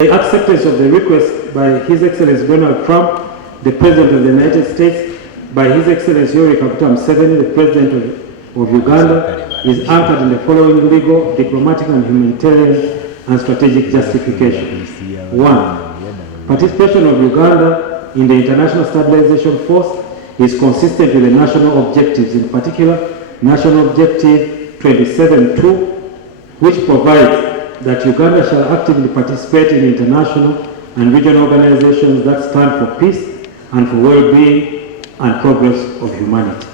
The acceptance of the request by His Excellency Donald Trump, the President of the United States, by His Excellency Yoweri Kaguta Museveni, the President of Uganda, is anchored in the following legal, diplomatic and humanitarian and strategic justification. 1. Participation of Uganda in the International Stabilization Force is consistent with the national objectives, in particular National Objective 27.2, which provides that Uganda shall actively participate in international and regional organizations that stand for peace and for well-being and progress of humanity.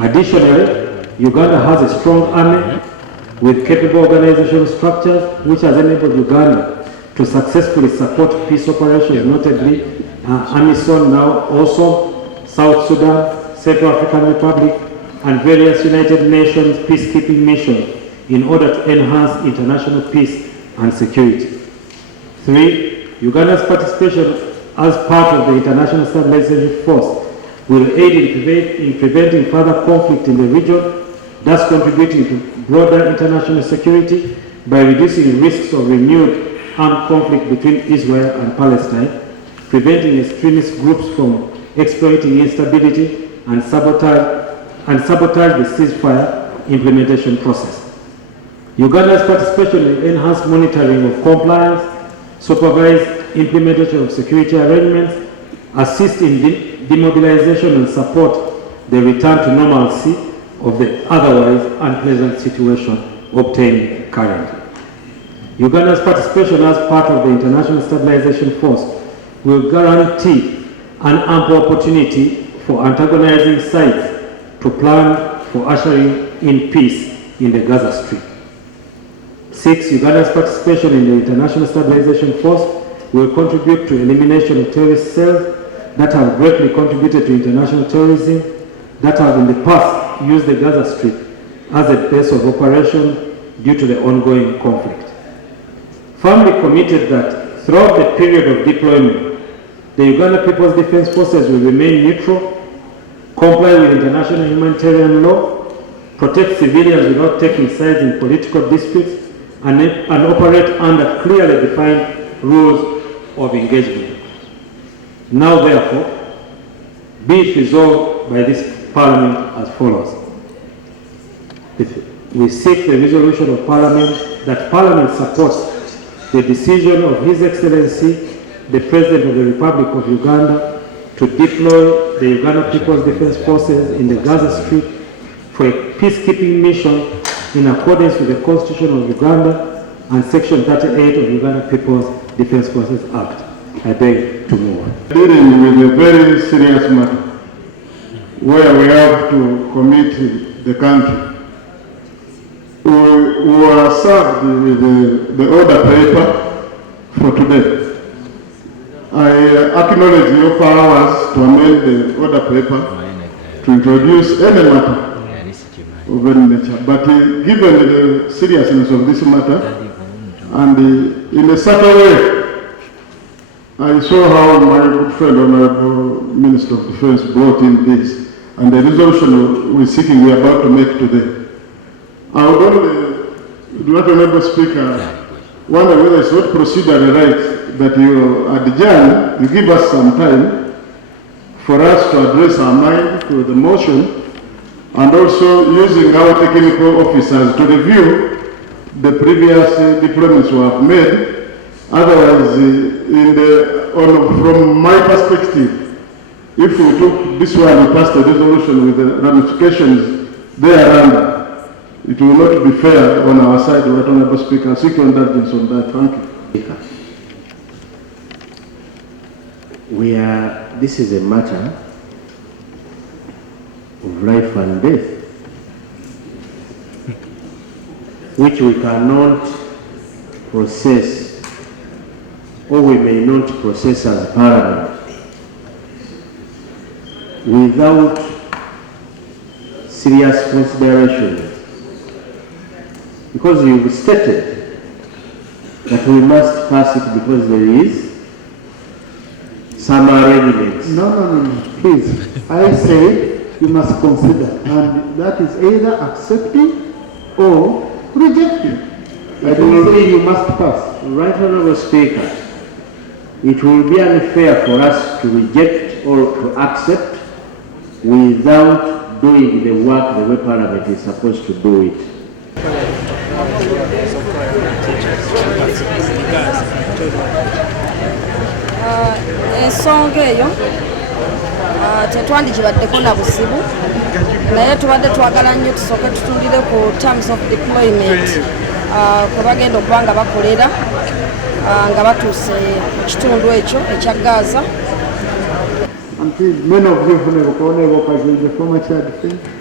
Additionally, Uganda has a strong army with capable organizational structures which has enabled Uganda to successfully support peace operations, notably AMISOM, now also South Sudan, Central African Republic, and various United Nations peacekeeping missions in order to enhance international peace and security. 3. Uganda's participation as part of the International Stabilization Force will aid in preventing further conflict in the region, thus contributing to broader international security by reducing risks of renewed armed conflict between Israel and Palestine, preventing extremist groups from exploiting instability and sabotage the ceasefire implementation process. Uganda's participation in enhanced monitoring of compliance, supervised implementation of security arrangements, assist in demobilization and support the return to normalcy of the otherwise unpleasant situation obtained currently. Uganda's participation as part of the International Stabilization Force will guarantee an ample opportunity for antagonizing sides to plan for ushering in peace in the Gaza Strip. 6. Uganda's participation in the International Stabilization Force will contribute to elimination of terrorist cells that have greatly contributed to international terrorism, that have in the past used the Gaza Strip as a base of operation due to the ongoing conflict. Firmly committed that throughout the period of deployment, the Uganda People's Defense Forces will remain neutral, comply with international humanitarian law, protect civilians without taking sides in political disputes, and operate under clearly defined rules of engagement. Now, therefore, be it resolved by this Parliament as follows. We seek the resolution of Parliament that Parliament supports the decision of His Excellency, the President of the Republic of Uganda, to deploy the Uganda People's Defense Forces in the Gaza Strip for a peacekeeping mission in accordance with the Constitution of Uganda and Section 38 of Uganda People's Defense Forces Act. I beg to move on. Dealing with a very serious matter where we have to commit the country. We are served with the order paper for today. I acknowledge your powers to amend the order paper to introduce any matter of any nature, but given the seriousness of this matter, and in a subtle way, I saw how my good friend, Honorable Minister of Defense, brought in this, and the resolution we're seeking, we're about to make today. I would only let Honorable Speaker wonder whether it's not procedurally right that you adjourn, you give us some time for us to address our mind to the motion, and also using our technical officers to review the previous deployments we have made. Otherwise, from my perspective, if we took this one and passed a resolution with the ramifications thereafter, it will not be fair on our side. Honorable Speaker, seek your indulgence on that. Thank you. This is a matter of life and death, which we cannot process, or we may not process as Parliament, without serious consideration, because you've stated that we must pass it because there is some arrangements. No, please. I say you must consider, and that is either accepting or rejecting. I don't say you must pass. Right Honorable Speaker, it will be unfair for us to reject or to accept without doing the work the way Parliament is supposed to do it. Ensonga eyo tetwandigibaddeko na buzibu naye tubadde twagala nnyo tusooke tutundire ku terms of deployment kwe bagenda okuba nga bakolera nga batuuse mu kitundu ekyo ekya Gaza. Until many of you who never call, the former child defense.